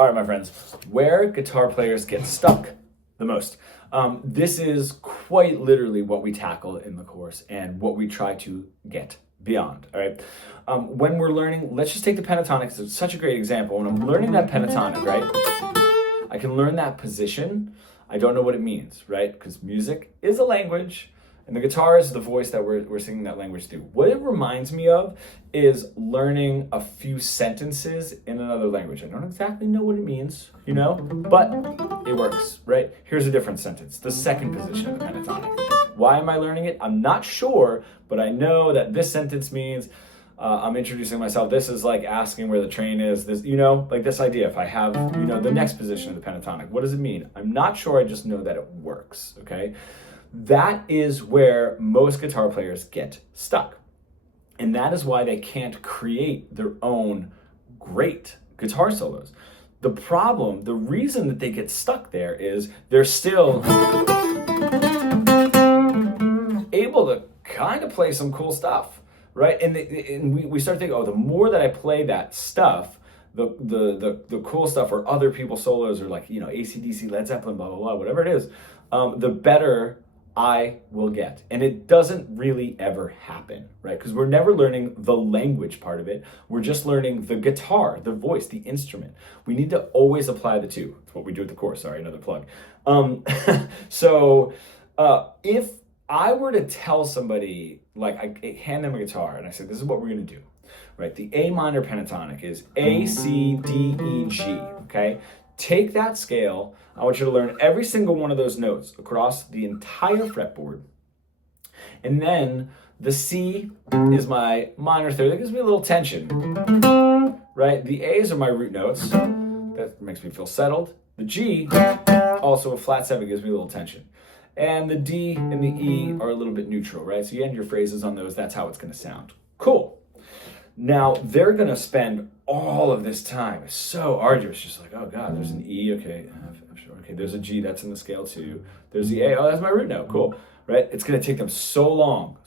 All right, my friends, where guitar players get stuck the most. This is quite literally what we tackle in the course and what we try to get beyond, all right? When we're learning, let's just take the pentatonic, because it's such a great example. When I'm learning that pentatonic, right, I can learn that position. I don't know what it means, right? Because music is a language, and the guitar is the voice that we're singing that language through. What it reminds me of is learning a few sentences in another language. I don't exactly know what it means, but it works, right? Here's a different sentence, the second position of the pentatonic. Why am I learning it? I'm not sure, but I know that this sentence means I'm introducing myself. This is like asking where the train is. This, like this idea. If I have, the next position of the pentatonic, what does it mean? I'm not sure. I just know that it works, okay? That is where most guitar players get stuck. And that is why they can't create their own great guitar solos. The reason that they get stuck there is they're still able to kind of play some cool stuff, right? And we start thinking, the more that I play that stuff, the cool stuff, or other people's solos, or like, AC/DC, Led Zeppelin, blah, blah, blah, whatever it is, the better I will get. And it doesn't really ever happen, right? Because we're never learning the language part of it. We're just learning the guitar, the voice, the instrument. We need to always apply the two. It's what we do at the course. Sorry, another plug. If I were to tell somebody, like I hand them a guitar and I say, this is what we're going to do, right? The A minor pentatonic is A, C, D, E, G, okay? Take that scale. I want you to learn every single one of those notes across the entire fretboard. And then the C is my minor third. That gives me a little tension, right? The A's are my root notes. That makes me feel settled. The G, also a flat seven, gives me a little tension. And the D and the E are a little bit neutral, right? So you end your phrases on those. That's how it's going to sound. Cool. Now, they're going to spend all of this time. It's so arduous. Just like, oh, God, there's an E. Okay, I'm sure. Okay, there's a G. That's in the scale, too. There's the A. Oh, that's my root note. Cool. Right? It's going to take them so long.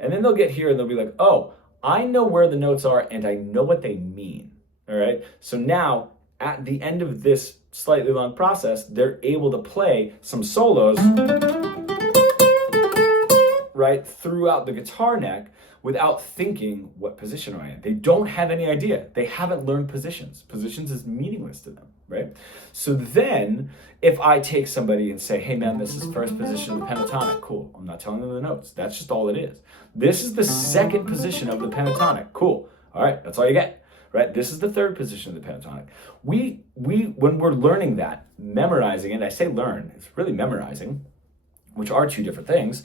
And then they'll get here and they'll be like, oh, I know where the notes are and I know what they mean. All right? So now, at the end of this slightly long process, they're able to play some solos, right, throughout the guitar neck without thinking, what position am I in? They don't have any idea. They haven't learned positions. Positions is meaningless to them, right? So then, if I take somebody and say, hey man, this is first position of the pentatonic, cool. I'm not telling them the notes. That's just all it is. This is the second position of the pentatonic, cool. All right, that's all you get, right? This is the third position of the pentatonic. We when we're learning that, memorizing it, I say learn, it's really memorizing, which are two different things.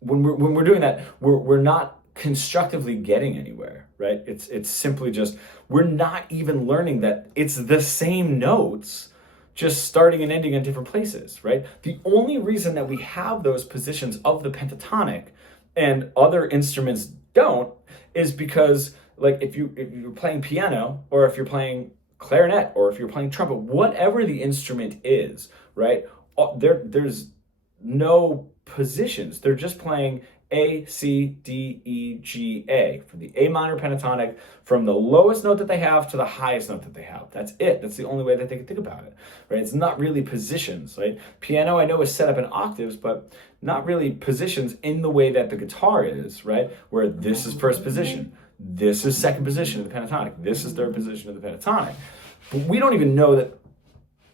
When we're doing that, we're not constructively getting anywhere, right? It's simply just, we're not even learning that it's the same notes, just starting and ending in different places, right? The only reason that we have those positions of the pentatonic and other instruments don't is because, like, if you're playing piano, or if you're playing clarinet, or if you're playing trumpet, whatever the instrument is, right? There's no positions. They're just playing A, C, D, E, G, A. From the A minor pentatonic, from the lowest note that they have to the highest note that they have. That's it. That's the only way that they can think about it, right? It's not really positions, right? Piano, I know, is set up in octaves, but not really positions in the way that the guitar is, right? Where this is first position, this is second position of the pentatonic, this is third position of the pentatonic. But we don't even know that,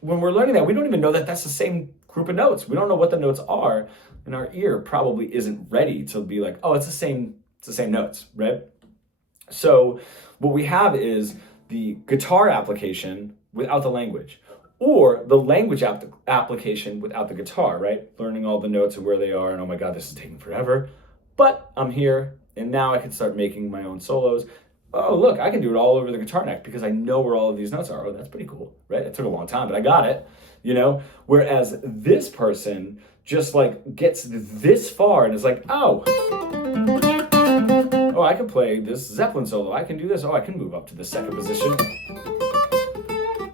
when we're learning that, we don't even know that that's the same group of notes. We don't know what the notes are, and our ear probably isn't ready to be like, oh, it's the same notes, right? So what we have is the guitar application without the language, or the language application without the guitar, right? Learning all the notes and where they are, and oh my God, this is taking forever. But I'm here, and now I can start making my own solos. Oh, look, I can do it all over the guitar neck because I know where all of these notes are. Oh, that's pretty cool, right? It took a long time, but I got it, Whereas this person just like gets this far and is like, oh, I can play this Zeppelin solo. I can do this. Oh, I can move up to the second position,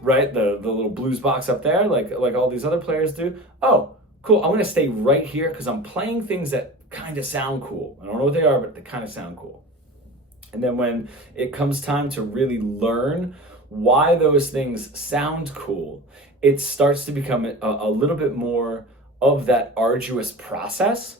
right? The little blues box up there, like all these other players do. Oh, cool. I'm going to stay right here because I'm playing things that kind of sound cool. I don't know what they are, but they kind of sound cool. And then when it comes time to really learn why those things sound cool, it starts to become a little bit more of that arduous process.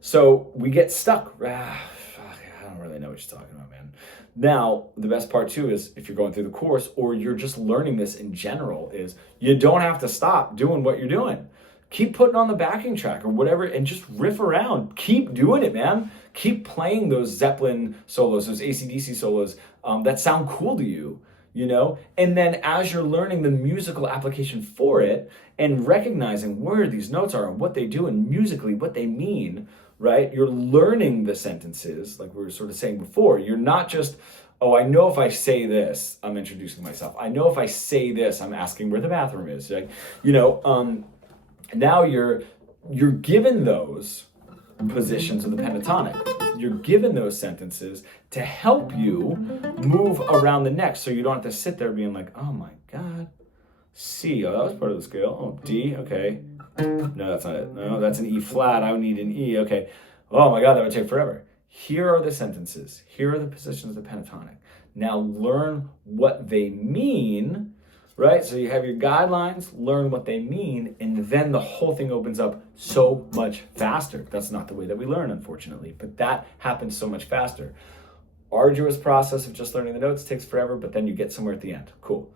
So we get stuck. Fuck, I don't really know what you're talking about, man. Now, the best part too is if you're going through the course or you're just learning this in general, is you don't have to stop doing what you're doing. Keep putting on the backing track or whatever and just riff around. Keep doing it, man. Keep playing those Zeppelin solos, those AC/DC solos that sound cool to you, you know? And then as you're learning the musical application for it and recognizing where these notes are and what they do and musically what they mean, right? You're learning the sentences, like we were sort of saying before. You're not just, oh, I know if I say this, I'm introducing myself. I know if I say this, I'm asking where the bathroom is. Like, you know, now you're given those positions of the pentatonic. You're given those sentences to help you move around the neck, so you don't have to sit there being like, oh my God, C, oh, that was part of the scale. Oh, D, okay. No, that's not it. No, that's an E flat. I would need an E, okay. Oh my God, that would take forever. Here are the sentences. Here are the positions of the pentatonic. Now learn what they mean, right? So you have your guidelines, learn what they mean, and then the whole thing opens up so much faster. That's not the way that we learn, unfortunately, but that happens so much faster. Arduous process of just learning the notes takes forever, but then you get somewhere at the end. Cool.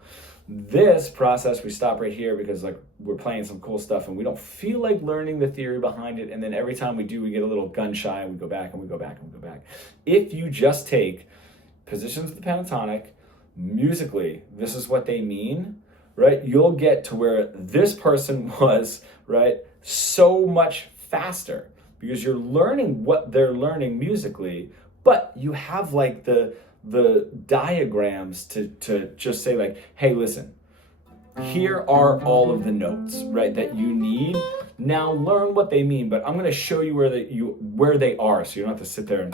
This process, we stop right here because like we're playing some cool stuff and we don't feel like learning the theory behind it. And then every time we do, we get a little gun shy and we go back and we go back and we go back. If you just take positions of the pentatonic, musically, this is what they mean, right? You'll get to where this person was, right? So much faster because you're learning what they're learning musically, but you have like the diagrams to just say like, hey, listen, here are all of the notes, right, that you need. Now learn what they mean, but I'm going to show you where they are, so you don't have to sit there and,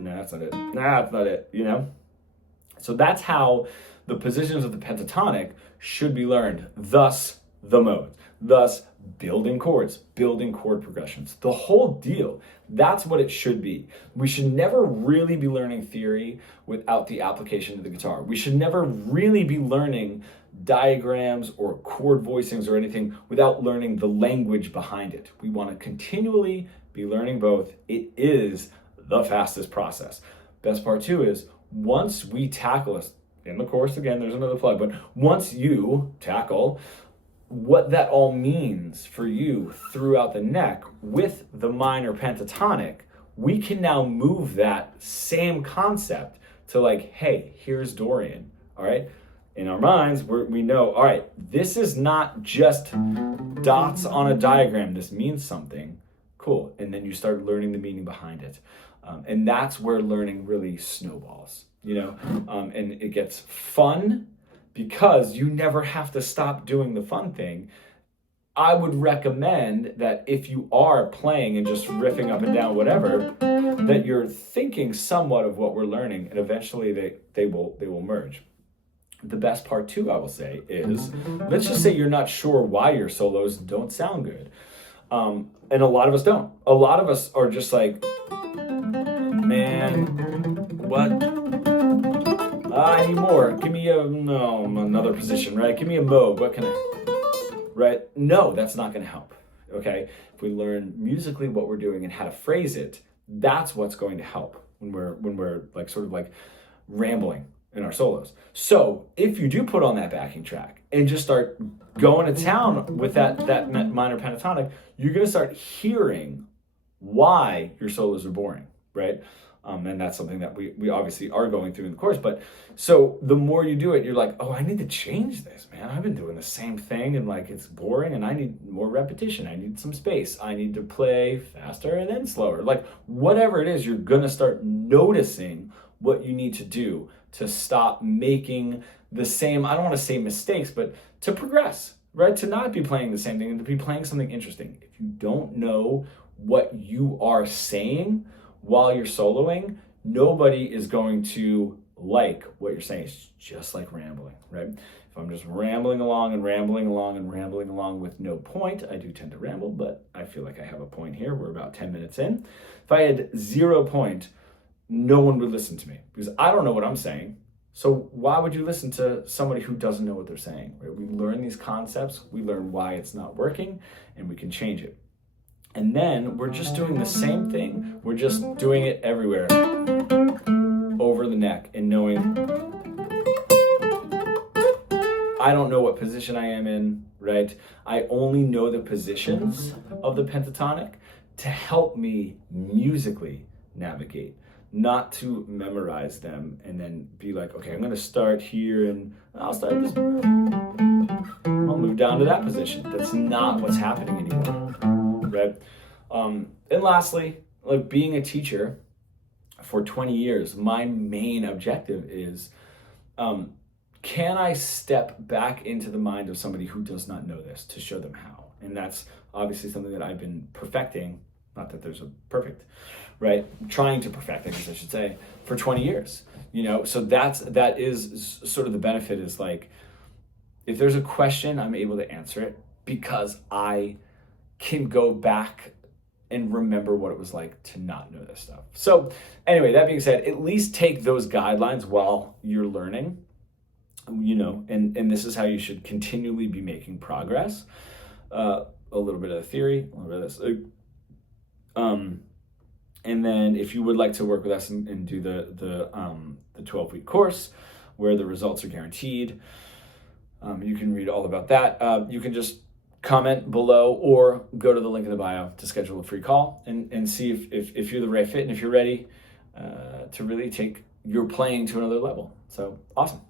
no, that's not it. Nah, that's not it, you know? So that's how the positions of the pentatonic should be learned, thus the modes, thus building chords, building chord progressions, the whole deal. That's what it should be. We should never really be learning theory without the application of the guitar. We should never really be learning diagrams or chord voicings or anything without learning the language behind it. We want to continually be learning both. It is the fastest process. Best part too is once we tackle it, in the course, again, there's another plug, but once you tackle what that all means for you throughout the neck with the minor pentatonic, we can now move that same concept to like, hey, here's Dorian, all right? In our minds, we know, all right, this is not just dots on a diagram. This means something. Cool. And then you start learning the meaning behind it. And that's where learning really snowballs, you know? And it gets fun because you never have to stop doing the fun thing. I would recommend that if you are playing and just riffing up and down, whatever, that you're thinking somewhat of what we're learning, and eventually they will merge. The best part too, I will say, is let's just say you're not sure why your solos don't sound good. And a lot of us don't. A lot of us are just like, man, what? I need more. Give me another position, right? Give me a mode. What can I, right? No, that's not going to help. Okay. If we learn musically what we're doing and how to phrase it, that's what's going to help when we're like sort of like rambling in our solos. So if you do put on that backing track and just start going to town with that minor pentatonic, you're going to start hearing why your solos are boring, right? And that's something that we obviously are going through in the course. But so the more you do it, you're like, oh, I need to change this, man. I've been doing the same thing and like it's boring and I need more repetition. I need some space. I need to play faster and then slower. Like whatever it is, you're going to start noticing what you need to do to stop making the same, I don't want to say mistakes, but to progress, right? To not be playing the same thing and to be playing something interesting. If you don't know what you are saying while you're soloing, nobody is going to like what you're saying. It's just like rambling, right? If I'm just rambling along and rambling along and rambling along with no point, I do tend to ramble, but I feel like I have a point here. We're about 10 minutes in. If I had 0 point, no one would listen to me because I don't know what I'm saying. So why would you listen to somebody who doesn't know what they're saying? Right? We learn these concepts, we learn why it's not working, and we can change it. And then we're just doing the same thing. We're just doing it everywhere, over the neck, and knowing I don't know what position I am in, right? I only know the positions of the pentatonic to help me musically navigate, not to memorize them and then be like, okay, I'm gonna start here and I'll start this. I'll move down to that position. That's not what's happening anymore, right? And lastly, like being a teacher for 20 years, my main objective is, can I step back into the mind of somebody who does not know this to show them how? And that's obviously something that I've been perfecting, not that there's a perfect, right? Trying to perfect, I guess I should say, for 20 years, So that is sort of the benefit is like, if there's a question, I'm able to answer it because I can go back and remember what it was like to not know this stuff. So anyway, that being said, at least take those guidelines while you're learning, and this is how you should continually be making progress. A little bit of the theory, a little bit of this. And then if you would like to work with us and do the 12-week course where the results are guaranteed, you can read all about that. You can just comment below or go to the link in the bio to schedule a free call and see if you're the right fit and if you're ready to really take your playing to another level. So awesome.